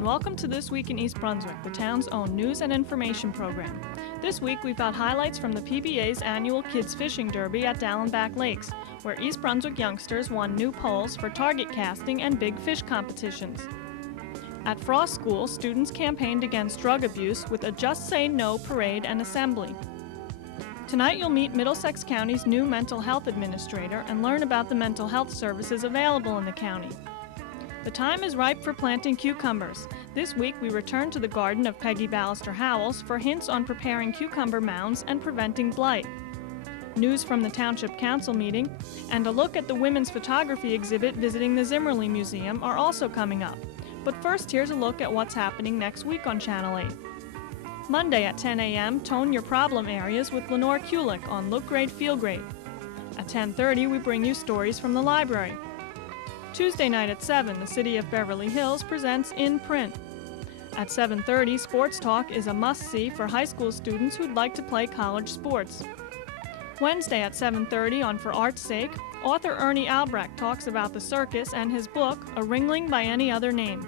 and welcome to This Week in East Brunswick, the town's own news and information program. This week we've got highlights from the P.B.A.'s annual Kids Fishing Derby at Dallenbach Lakes, where East Brunswick youngsters won new poles for target casting and big fish competitions. At Frost School, students campaigned against drug abuse with a Just Say No parade and assembly. Tonight you'll meet Middlesex County's new mental health administrator and learn about the mental health services available in the county. The time is ripe for planting cucumbers. This week we return to the garden of Pegi Ballister-Howells for hints on preparing cucumber mounds and preventing blight. News from the Township Council meeting and a look at the women's photography exhibit visiting the Zimmerli Museum are also coming up. But first, here's a look at what's happening next week on Channel 8. Monday at 10 a.m., tone your problem areas with Lenore Kulik on Look Great, Feel Great. At 10:30, we bring you stories from the library. Tuesday night at 7, the City of Beverly Hills presents In Print. At 7:30, Sports Talk is a must-see for high school students who'd like to play college sports. Wednesday at 7:30 on For Art's Sake, author Ernie Albrecht talks about the circus and his book, A Ringling by Any Other Name.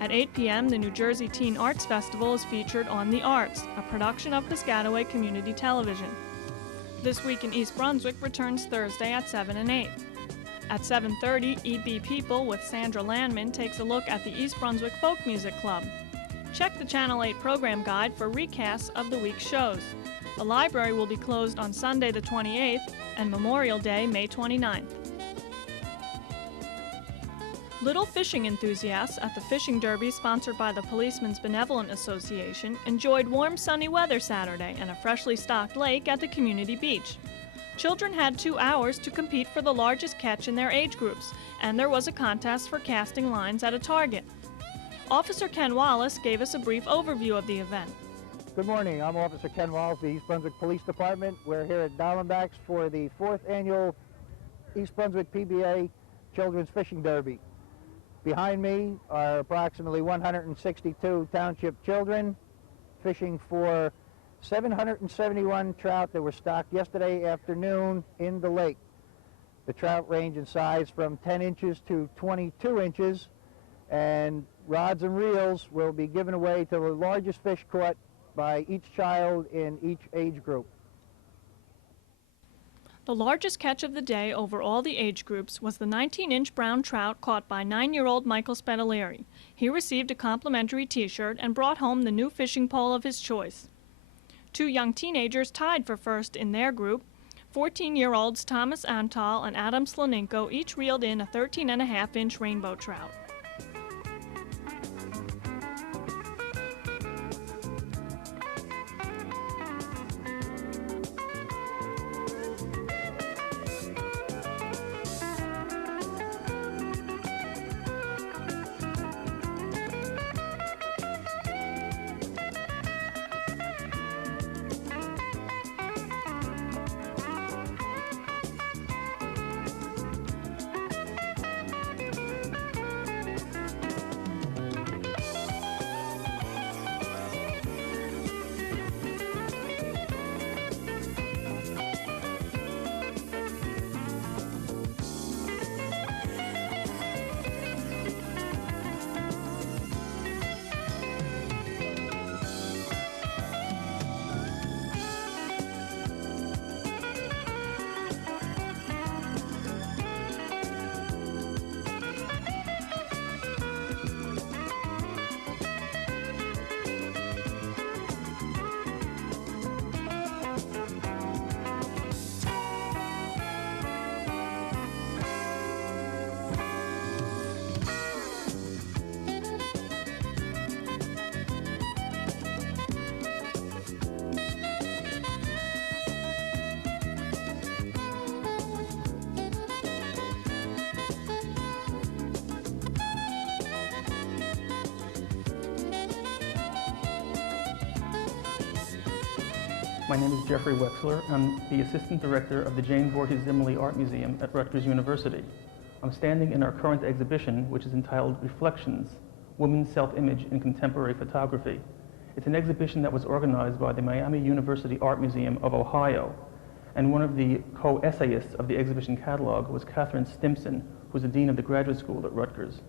At 8 p.m., the New Jersey Teen Arts Festival is featured on The Arts, a production of Piscataway Community Television. This Week in East Brunswick returns Thursday at 7 and 8. At 7:30, E.B. People with Sandra Landman takes a look at the East Brunswick Folk Music Club. Check the Channel 8 program guide for recasts of the week's shows. The library will be closed on Sunday the 28th and Memorial Day, May 29th. Little fishing enthusiasts at the Fishing Derby sponsored by the Policemen's Benevolent Association enjoyed warm, sunny weather Saturday and a freshly stocked lake at the community beach. Children had 2 hours to compete for the largest catch in their age groups, and there was a contest for casting lines at a target. Officer Ken Wallace gave us a brief overview of the event. Good morning, I'm Officer Ken Wallace, the East Brunswick Police Department. We're here at Dallenbach for the 4th annual East Brunswick P.B.A. Children's Fishing Derby. Behind me are approximately 162 township children fishing for 771 trout that were stocked yesterday afternoon in the lake. The trout range in size from 10 inches to 22 inches, and rods and reels will be given away to the largest fish caught by each child in each age group. The largest catch of the day over all the age groups was the 19-inch brown trout caught by 9-year-old Michael Spedalieri. He received a complimentary t-shirt and brought home the new fishing pole of his choice. 2 young teenagers tied for first in their group. 14-year-olds Thomas Antal and Adam Sloninko each reeled in a 13.5-inch rainbow trout. My name is Jeffrey Wexler. I'm the Assistant Director of the Jane Voorhees Zimmerli Art Museum at Rutgers University. I'm standing in our current exhibition, which is entitled Reflections, Women's Self-Image in Contemporary Photography. It's an exhibition that was organized by the Miami University Art Museum of Ohio. And one of the co-essayists of the exhibition catalog was Catherine Stimson, who's the Dean of the Graduate School at Rutgers.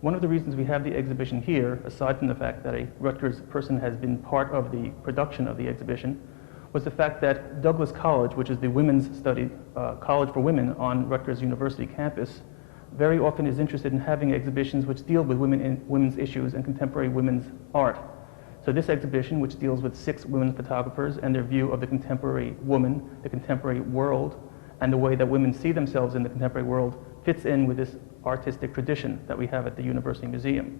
One of the reasons we have the exhibition here, aside from the fact that a Rutgers person has been part of the production of the exhibition, was the fact that Douglas College, which is the women's study college for women on Rutgers University campus, very often is interested in having exhibitions which deal with women's issues and contemporary women's art. So this exhibition, which deals with 6 women photographers and their view of the contemporary woman, the contemporary world, and the way that women see themselves in the contemporary world, fits in with this artistic tradition that we have at the University Museum.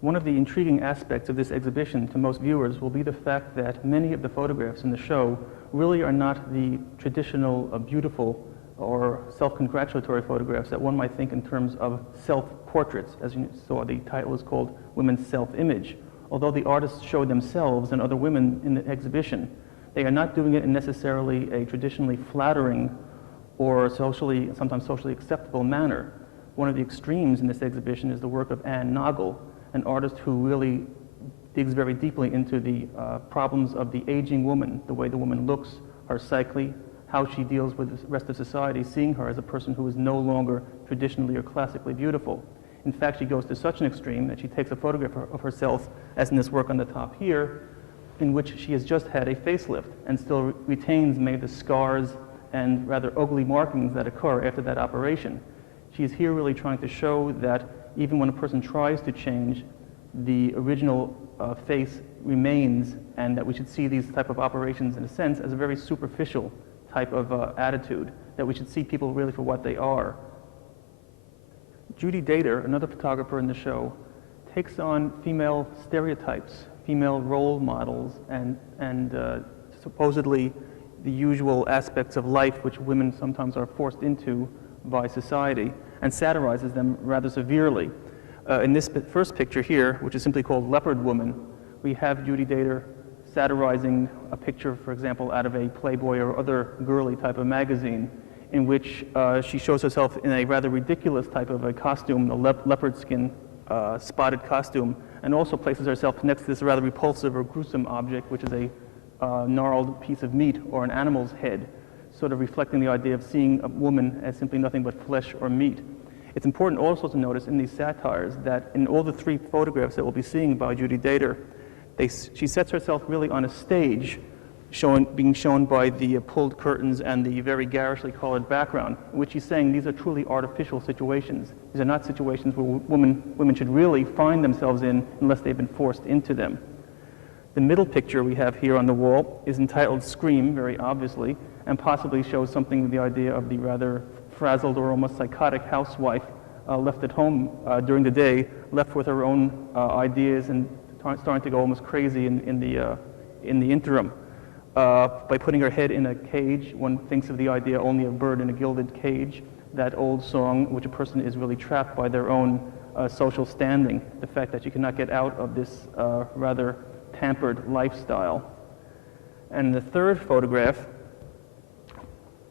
One of the intriguing aspects of this exhibition to most viewers will be the fact that many of the photographs in the show really are not the traditional beautiful or self-congratulatory photographs that one might think in terms of self-portraits. As you saw, the title is called Women's Self-Image. Although the artists show themselves and other women in the exhibition, they are not doing it in necessarily a traditionally flattering or sometimes socially acceptable manner. One of the extremes in this exhibition is the work of Anne Noggle, an artist who really digs very deeply into the problems of the aging woman, the way the woman looks, her psyche, how she deals with the rest of society, seeing her as a person who is no longer traditionally or classically beautiful. In fact, she goes to such an extreme that she takes a photograph of herself, as in this work on the top here, in which she has just had a facelift and still retains many of the scars and rather ugly markings that occur after that operation. She is here really trying to show that even when a person tries to change, the original face remains, and that we should see these type of operations, in a sense, as a very superficial type of attitude, that we should see people really for what they are. Judy Dater, another photographer in the show, takes on female stereotypes, female role models, and supposedly the usual aspects of life which women sometimes are forced into by society, and satirizes them rather severely. In this first picture here, which is simply called Leopard Woman, we have Judy Dater satirizing a picture, for example, out of a Playboy or other girly type of magazine, in which she shows herself in a rather ridiculous type of a costume, a leopard skin spotted costume, and also places herself next to this rather repulsive or gruesome object, which is a gnarled piece of meat or an animal's head, sort of reflecting the idea of seeing a woman as simply nothing but flesh or meat. It's important also to notice in these satires that in all the 3 photographs that we'll be seeing by Judy Dater, she sets herself really on a stage, being shown by the pulled curtains and the very garishly colored background, in which she's saying these are truly artificial situations. These are not situations where women should really find themselves in unless they've been forced into them. The middle picture we have here on the wall is entitled Scream, very obviously, and possibly shows something with the idea of the rather frazzled or almost psychotic housewife left at home during the day, left with her own ideas and starting to go almost crazy in the interim. By putting her head in a cage, one thinks of the idea only of bird in a gilded cage, that old song in which a person is really trapped by their own social standing, the fact that you cannot get out of this rather pampered lifestyle. And the third photograph,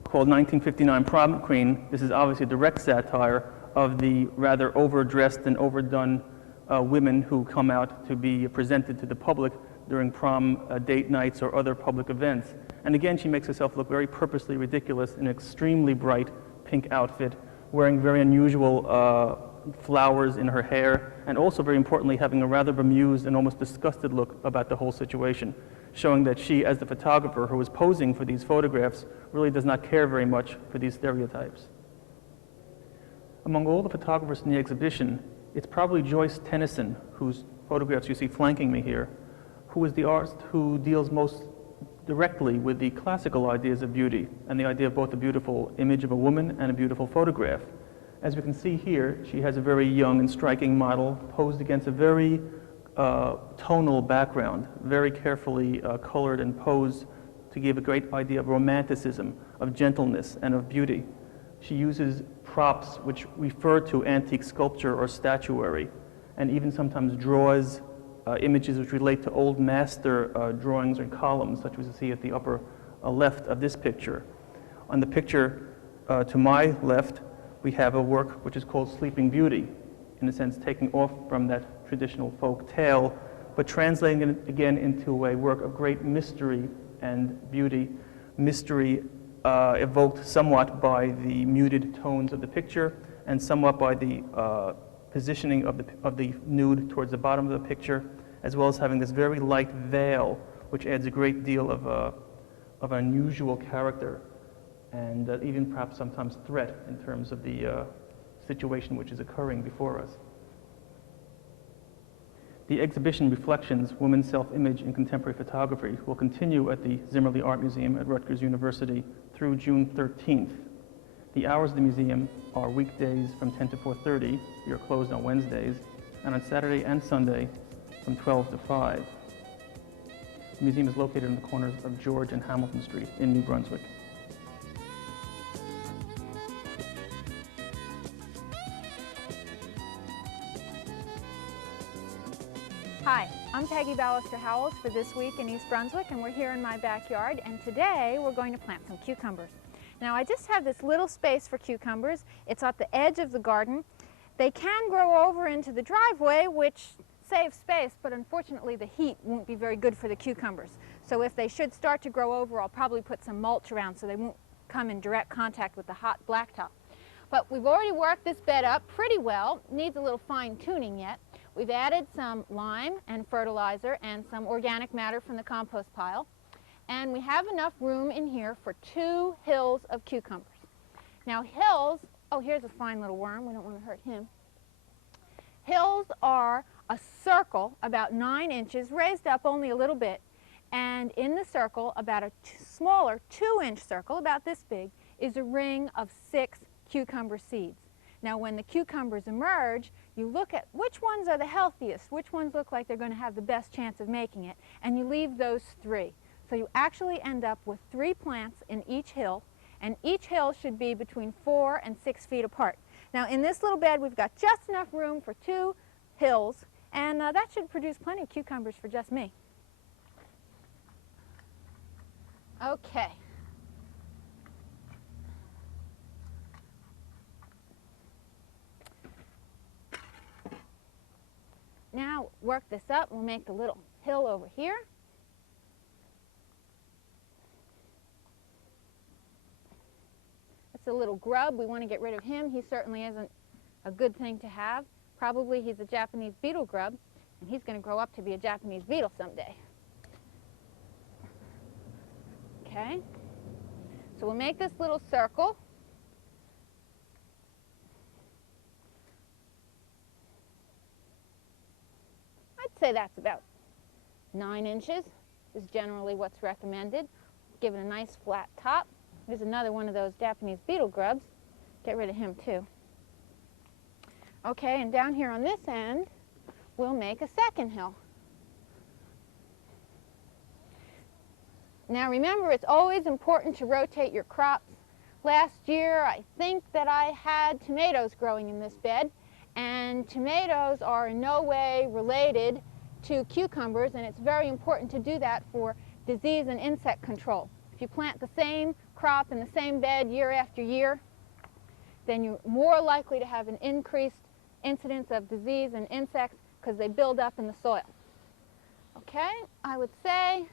called 1959 Prom Queen, this is obviously a direct satire of the rather overdressed and overdone women who come out to be presented to the public during prom date nights or other public events. And again, she makes herself look very purposely ridiculous in an extremely bright pink outfit, wearing very unusual flowers in her hair, and also, very importantly, having a rather bemused and almost disgusted look about the whole situation, showing that she, as the photographer who was posing for these photographs, really does not care very much for these stereotypes. Among all the photographers in the exhibition, it's probably Joyce Tennyson, whose photographs you see flanking me here, who is the artist who deals most directly with the classical ideas of beauty and the idea of both a beautiful image of a woman and a beautiful photograph. As we can see here, she has a very young and striking model posed against a very tonal background, very carefully colored and posed to give a great idea of romanticism, of gentleness, and of beauty. She uses props which refer to antique sculpture or statuary, and even sometimes draws images which relate to old master drawings or columns, such as you see at the upper left of this picture. On the picture to my left, we have a work which is called Sleeping Beauty, in a sense taking off from that traditional folk tale, but translating it again into a work of great mystery and beauty. Mystery evoked somewhat by the muted tones of the picture and somewhat by the positioning of the nude towards the bottom of the picture, as well as having this very light veil, which adds a great deal of unusual character and even perhaps sometimes threat in terms of the situation which is occurring before us. The exhibition Reflections, Women's Self-Image in Contemporary Photography will continue at the Zimmerli Art Museum at Rutgers University through June 13th. The hours of the museum are weekdays from 10 to 4:30. We are closed on Wednesdays, and on Saturday and Sunday from 12 to 5. The museum is located on the corners of George and Hamilton Street in New Brunswick. Hi, I'm Peggy Howells for This Week in East Brunswick, and we're here in my backyard, and today we're going to plant some cucumbers. Now, I just have this little space for cucumbers. It's at the edge of the garden. They can grow over into the driveway, which saves space, but unfortunately the heat won't be very good for the cucumbers. So if they should start to grow over, I'll probably put some mulch around so they won't come in direct contact with the hot blacktop. But we've already worked this bed up pretty well. Needs a little fine tuning yet. We've added some lime and fertilizer and some organic matter from the compost pile. And we have enough room in here for 2 hills of cucumbers. Now hills, oh, here's a fine little worm. We don't want to hurt him. Hills are a circle about 9 inches, raised up only a little bit. And in the circle, about a smaller 2-inch circle, about this big, is a ring of 6 cucumber seeds. Now when the cucumbers emerge, you look at which ones are the healthiest, which ones look like they're going to have the best chance of making it, and you leave those 3. So you actually end up with 3 plants in each hill, and each hill should be between 4 and 6 feet apart. Now in this little bed we've got just enough room for 2 hills, and that should produce plenty of cucumbers for just me. Okay. Now work this up. We'll make the little hill over here. It's a little grub. We want to get rid of him. He certainly isn't a good thing to have. Probably he's a Japanese beetle grub, and he's going to grow up to be a Japanese beetle someday. Okay, so we'll make this little circle. I'd say that's about 9 inches is generally what's recommended. Give it a nice flat top. Here's another one of those Japanese beetle grubs. Get rid of him too. Okay, and down here on this end, we'll make a second hill. Now remember, it's always important to rotate your crops. Last year, I think that I had tomatoes growing in this bed, and tomatoes are in no way related to cucumbers, and it's very important to do that for disease and insect control. If you plant the same crop in the same bed year after year, then you're more likely to have an increased incidence of disease and insects because they build up in the soil. Okay, I would say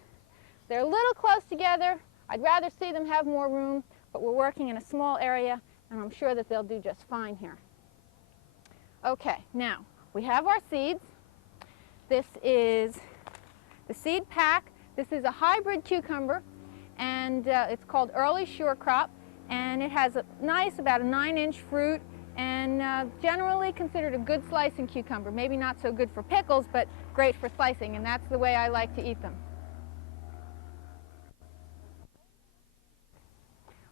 they're a little close together. I'd rather see them have more room, but we're working in a small area, and I'm sure that they'll do just fine here. Okay, now we have our seeds. This is the seed pack. This is a hybrid cucumber, and it's called Early Sure Crop, and it has a nice, about a 9-inch fruit, and generally considered a good slicing cucumber. Maybe not so good for pickles, but great for slicing, and that's the way I like to eat them.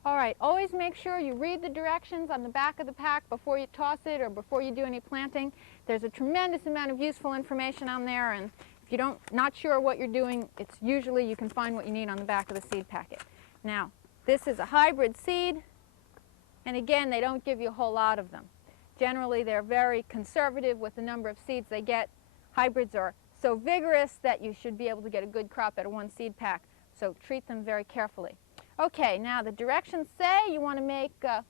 All right, always make sure you read the directions on the back of the pack before you toss it or before you do any planting. There's a tremendous amount of useful information on there, and if you're not sure what you're doing, it's usually you can find what you need on the back of the seed packet. Now, this is a hybrid seed, and again, they don't give you a whole lot of them. Generally, they're very conservative with the number of seeds they get. Hybrids are so vigorous that you should be able to get a good crop out of one seed pack, so treat them very carefully. Okay, now the directions say you want to make a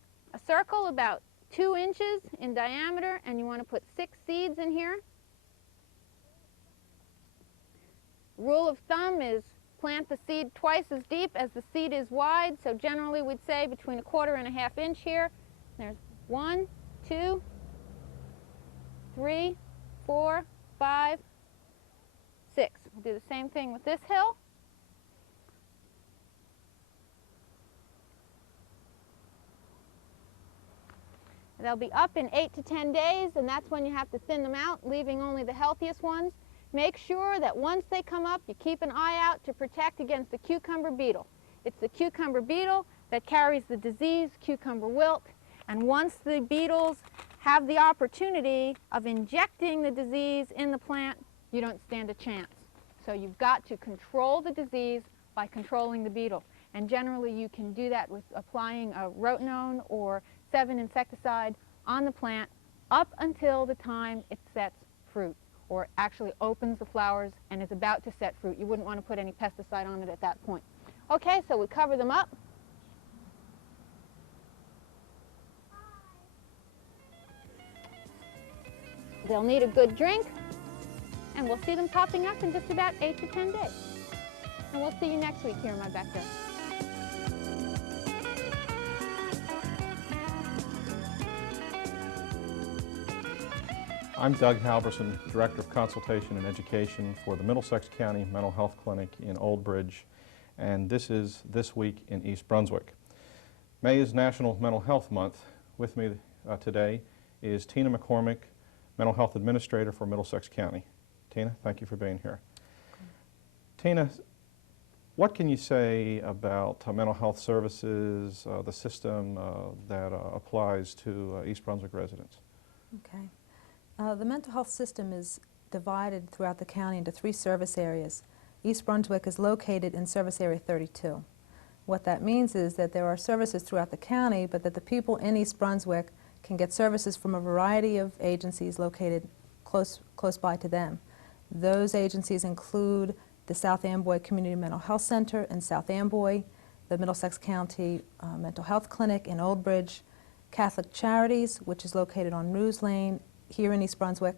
circle about 2 inches in diameter, and you want to put 6 seeds in here. Rule of thumb is plant the seed twice as deep as the seed is wide, so generally we'd say between 1/4 and 1/2 inch here. There's 1, 2, 3, 4, 5, 6. We'll do the same thing with this hill. They'll be up in 8 to 10 days, and that's when you have to thin them out, leaving only the healthiest ones. Make sure that once they come up, you keep an eye out to protect against the cucumber beetle. It's the cucumber beetle that carries the disease, cucumber wilt, and once the beetles have the opportunity of injecting the disease in the plant, you don't stand a chance. So you've got to control the disease by controlling the beetle. And generally you can do that with applying a rotenone or 7 insecticide on the plant up until the time it sets fruit, or actually opens the flowers and is about to set fruit. You wouldn't want to put any pesticide on it at that point. Okay, so we cover them up. They'll need a good drink, and we'll see them popping up in just about 8 to 10 days. And we'll see you next week here in my backyard. I'm Doug Halverson, Director of Consultation and Education for the Middlesex County Mental Health Clinic in Old Bridge, and this is This Week in East Brunswick. May is National Mental Health Month. With me today is Tina McCormick, Mental Health Administrator for Middlesex County. Tina, thank you for being here. Tina, what can you say about mental health services, the system that applies to East Brunswick residents? Okay. The mental health system is divided throughout the county into 3 service areas. East Brunswick is located in Service Area 32. What that means is that there are services throughout the county, but that the people in East Brunswick can get services from a variety of agencies located close by to them. Those agencies include the South Amboy Community Mental Health Center in South Amboy, the Middlesex County Mental Health Clinic in Old Bridge, Catholic Charities, which is located on Ruse Lane here in East Brunswick,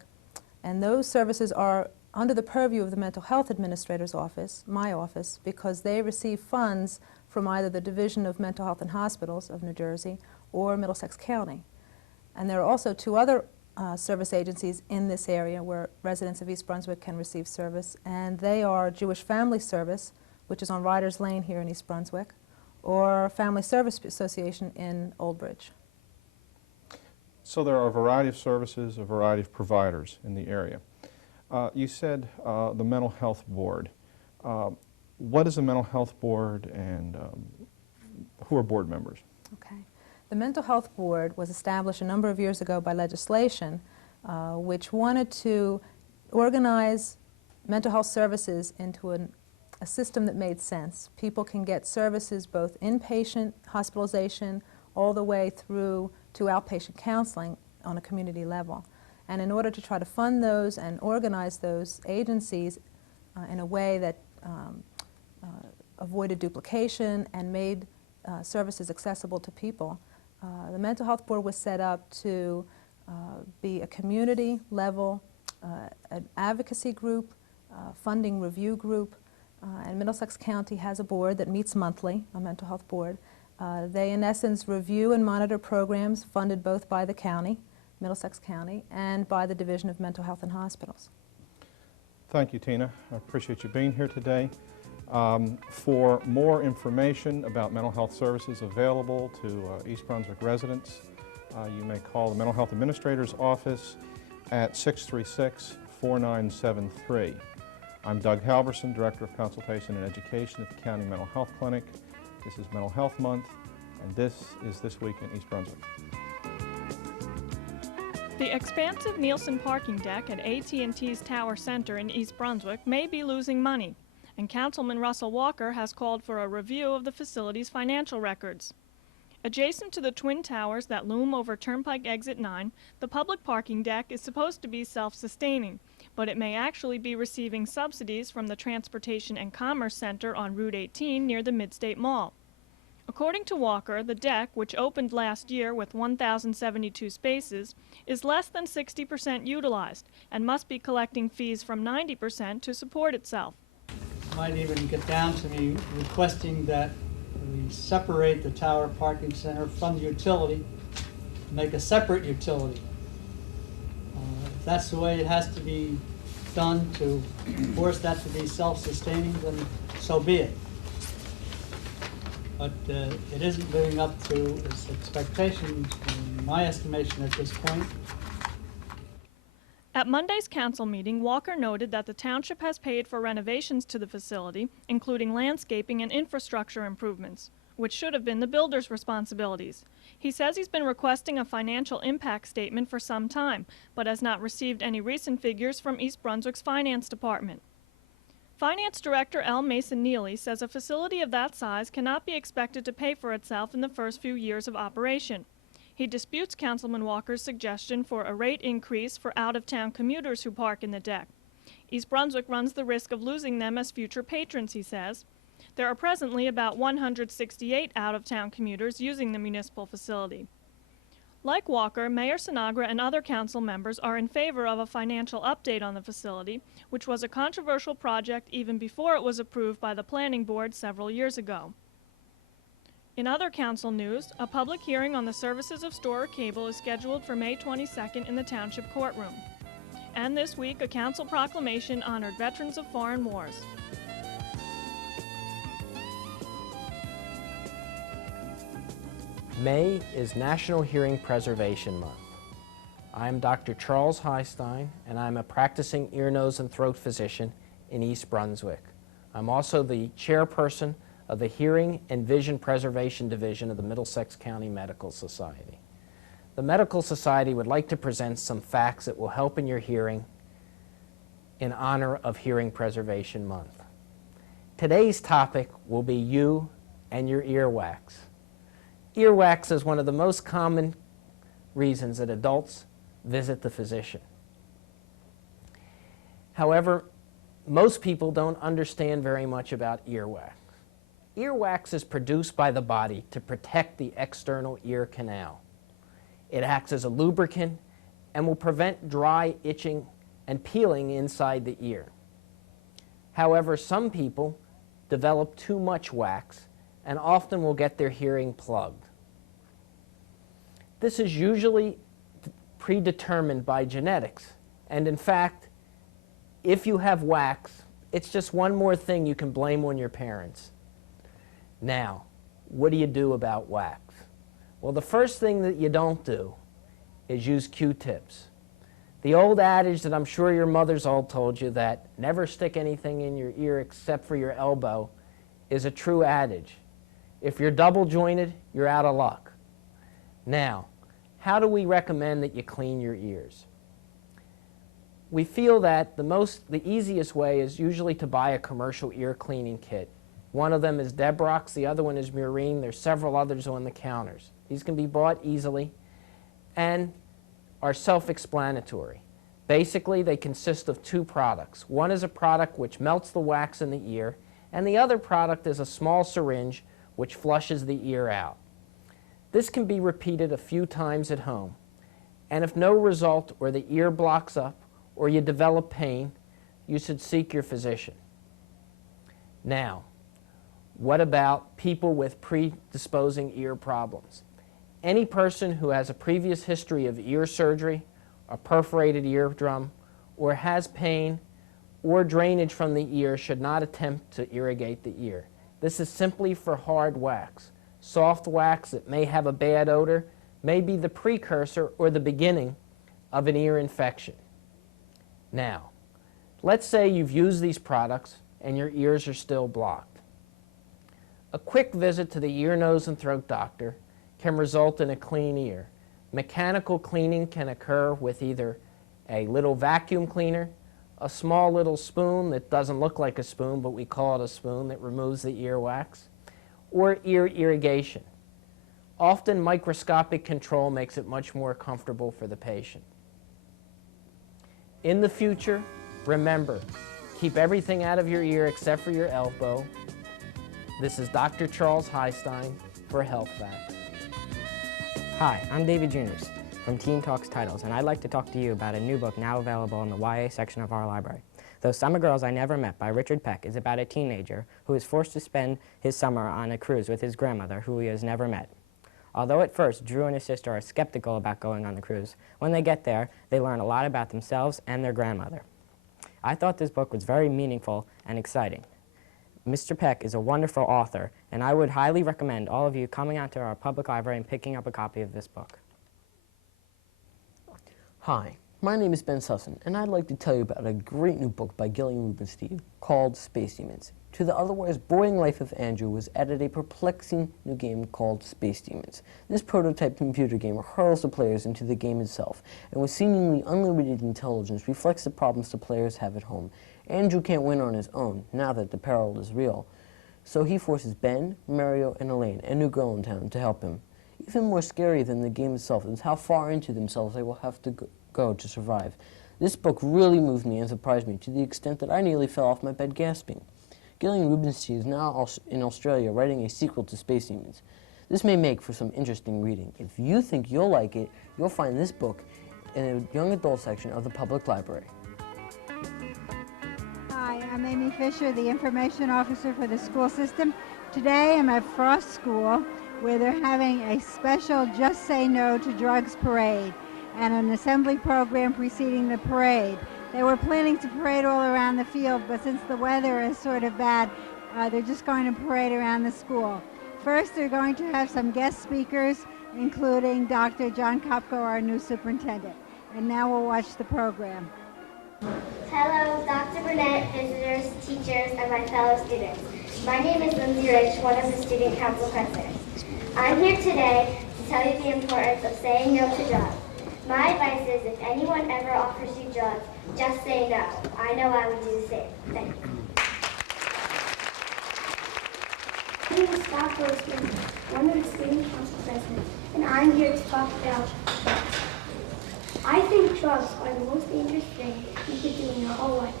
and those services are under the purview of the Mental Health Administrator's office, my office, because they receive funds from either the Division of Mental Health and Hospitals of New Jersey or Middlesex County. And there are also 2 other service agencies in this area where residents of East Brunswick can receive service, and they are Jewish Family Service, which is on Riders Lane here in East Brunswick, or Family Service Association in Old Bridge. So there are a variety of services, a variety of providers in the area. You said the Mental Health Board. What is the Mental Health Board, and who are board members? Okay. The Mental Health Board was established a number of years ago by legislation which wanted to organize mental health services into a system that made sense. People can get services both inpatient hospitalization all the way through to outpatient counseling on a community level. And in order to try to fund those and organize those agencies in a way that avoided duplication and made services accessible to people, the Mental Health Board was set up to be a community level, an advocacy group, funding review group, and Middlesex County has a board that meets monthly, a mental health board. They, in essence, review and monitor programs funded both by the county, Middlesex County, and by the Division of Mental Health and Hospitals. Thank you, Tina. I appreciate you being here today. For more information about mental health services available to East Brunswick residents, you may call the Mental Health Administrator's Office at 636-4973. I'm Doug Halverson, Director of Consultation and Education at the County Mental Health Clinic. This is Mental Health Month, and this is This Week in East Brunswick. The expansive Nielsen parking deck at AT&T's Tower Center in East Brunswick may be losing money, and Councilman Russell Walker has called for a review of the facility's financial records. Adjacent to the twin towers that loom over Turnpike Exit 9, the public parking deck is supposed to be self-sustaining, but it may actually be receiving subsidies from the Transportation and Commerce Center on Route 18 near the Midstate Mall. According to Walker, the deck, which opened last year with 1,072 spaces, is less than 60% utilized and must be collecting fees from 90% to support itself. Might even get down to me requesting that we separate the Tower Parking Center from the utility, make a separate utility. that's the way it has to be done to force that to be self-sustaining, then so be it. But it isn't living up to its expectations, in my estimation, at this point. At Monday's council meeting, Walker noted that the township has paid for renovations to the facility, including landscaping and infrastructure improvements, which should have been the builder's responsibilities. He says he's been requesting a financial impact statement for some time, but has not received any recent figures from East Brunswick's finance department. Finance Director L. Mason Neely says a facility of that size cannot be expected to pay for itself in the first few years of operation. He disputes Councilman Walker's suggestion for a rate increase for out-of-town commuters who park in the deck. East Brunswick runs the risk of losing them as future patrons, he says. There are presently about 168 out-of-town commuters using the municipal facility. Like Walker, Mayor Sinagra and other council members are in favor of a financial update on the facility, which was a controversial project even before it was approved by the Planning Board several years ago. In other council news, a public hearing on the services of Storer Cable is scheduled for May 22nd in the Township Courtroom. And this week, a council proclamation honored veterans of foreign wars. May is National Hearing Preservation Month. I'm Dr. Charles Heistein, and I'm a practicing ear, nose, and throat physician in East Brunswick. I'm also the chairperson of the Hearing and Vision Preservation Division of the Middlesex County Medical Society. The Medical Society would like to present some facts that will help in your hearing in honor of Hearing Preservation Month. Today's topic will be you and your earwax. Earwax is one of the most common reasons that adults visit the physician. However, most people don't understand very much about earwax. Earwax is produced by the body to protect the external ear canal. It acts as a lubricant and will prevent dry, itching, and peeling inside the ear. However, some people develop too much wax and often will get their hearing plugged. This is usually predetermined by genetics, and in fact, if you have wax, it's just one more thing you can blame on your parents. Now, what do you do about wax? Well, the first thing that you don't do is use Q-tips. The old adage that I'm sure your mothers all told you, that never stick anything in your ear except for your elbow, is a true adage. If you're double jointed, you're out of luck. Now, how do we recommend that you clean your ears? We feel that the easiest way is usually to buy a commercial ear cleaning kit. One of them is Debrox, the other one is Murine. There's several others on the counters. These can be bought easily and are self-explanatory. Basically, they consist of two products. One is a product which melts the wax in the ear, and the other product is a small syringe which flushes the ear out. This can be repeated a few times at home, and if no result or the ear blocks up or you develop pain, you should seek your physician. Now, what about people with predisposing ear problems? Any person who has a previous history of ear surgery, a perforated eardrum, or has pain or drainage from the ear should not attempt to irrigate the ear. This is simply for hard wax. Soft wax that may have a bad odor may be the precursor or the beginning of an ear infection. Now, let's say you've used these products and your ears are still blocked. A quick visit to the ear, nose, and throat doctor can result in a clean ear. Mechanical cleaning can occur with either a little vacuum cleaner, a small little spoon that doesn't look like a spoon, but we call it a spoon, that removes the earwax, or ear irrigation. Often microscopic control makes it much more comfortable for the patient. In the future, remember, keep everything out of your ear except for your elbow. This is Dr. Charles Heistein for Health Facts. Hi, I'm David Juniors from Teen Talks Titles, and I'd like to talk to you about a new book now available in the YA section of our library. Those Summer Girls I Never Met by Richard Peck is about a teenager who is forced to spend his summer on a cruise with his grandmother, who he has never met. Although at first Drew and his sister are skeptical about going on the cruise, when they get there, they learn a lot about themselves and their grandmother. I thought this book was very meaningful and exciting. Mr. Peck is a wonderful author, and I would highly recommend all of you coming out to our public library and picking up a copy of this book. Hi, my name is Ben Sussin, and I'd like to tell you about a great new book by Gillian Rubenstein called Space Demons. To the otherwise boring life of Andrew was added a perplexing new game called Space Demons. This prototype computer game hurls the players into the game itself, and with seemingly unlimited intelligence reflects the problems the players have at home. Andrew can't win on his own, now that the peril is real. So he forces Ben, Mario, and Elaine, a new girl in town, to help him. Even more scary than the game itself is how far into themselves they will have to go to survive. This book really moved me and surprised me to the extent that I nearly fell off my bed gasping. Gillian Rubenstein is now in Australia writing a sequel to Space Demons. This may make for some interesting reading. If you think you'll like it, you'll find this book in the young adult section of the public library. Hi, I'm Amy Fisher, the information officer for the school system. Today I'm at Frost School, where they're having a special Just Say No to Drugs parade and an assembly program preceding the parade. They were planning to parade all around the field, but since the weather is sort of bad, they're just going to parade around the school. First, they're going to have some guest speakers, including Dr. John Kopko, our new superintendent. And now we'll watch the program. Hello, Dr. Burnett, visitors, teachers, and my fellow students. My name is Lindsay Rich, one of the Student Council presidents. I'm here today to tell you the importance of saying no to drugs. My advice is if anyone ever offers you drugs, just say no. I know I would do the same. Thank you. My name is Scott Grossman, one of the Student Council presidents, and I'm here to talk about drugs. I think drugs are the most dangerous thing you could do in your whole life.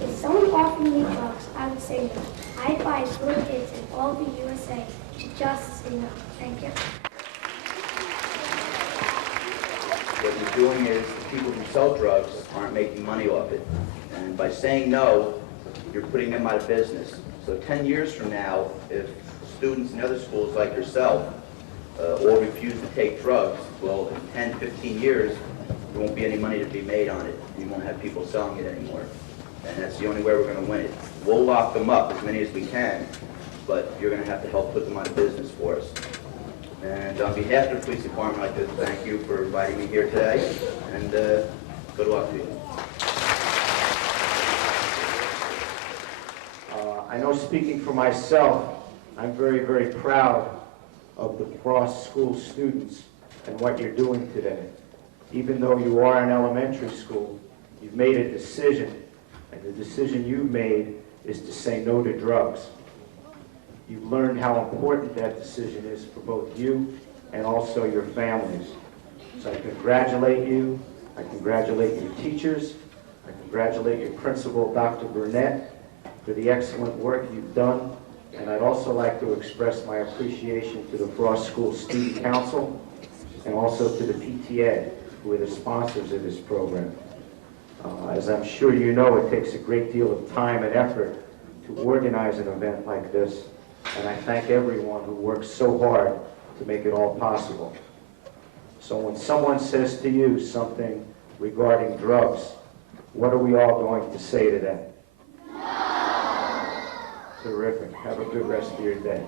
If someone offered me drugs, I would say no. I advise little kids in all the USA to just say no. Thank you. What you're doing is the people who sell drugs aren't making money off it. And by saying no, you're putting them out of business. So 10 years from now, if students in other schools like yourself all refuse to take drugs, well, in 10, 15 years, there won't be any money to be made on it. You won't have people selling it anymore. And that's the only way we're going to win it. We'll lock them up, as many as we can, but you're going to have to help put them out of business for us. And on behalf of the police department, I'd like to thank you for inviting me here today, and good luck to you. I know, speaking for myself, I'm very, very proud of the Frost School students and what you're doing today. Even though you are an elementary school, you've made a decision, and the decision you've made is to say no to drugs. You've learned how important that decision is for both you and also your families. So I congratulate you. I congratulate your teachers. I congratulate your principal, Dr. Burnett, for the excellent work you've done. And I'd also like to express my appreciation to the Frost School Student Council and also to the PTA, who are the sponsors of this program. As I'm sure you know, it takes a great deal of time and effort to organize an event like this. And I thank everyone who works so hard to make it all possible. So when someone says to you something regarding drugs, what are we all going to say to them? No! Terrific. Have a good rest of your day.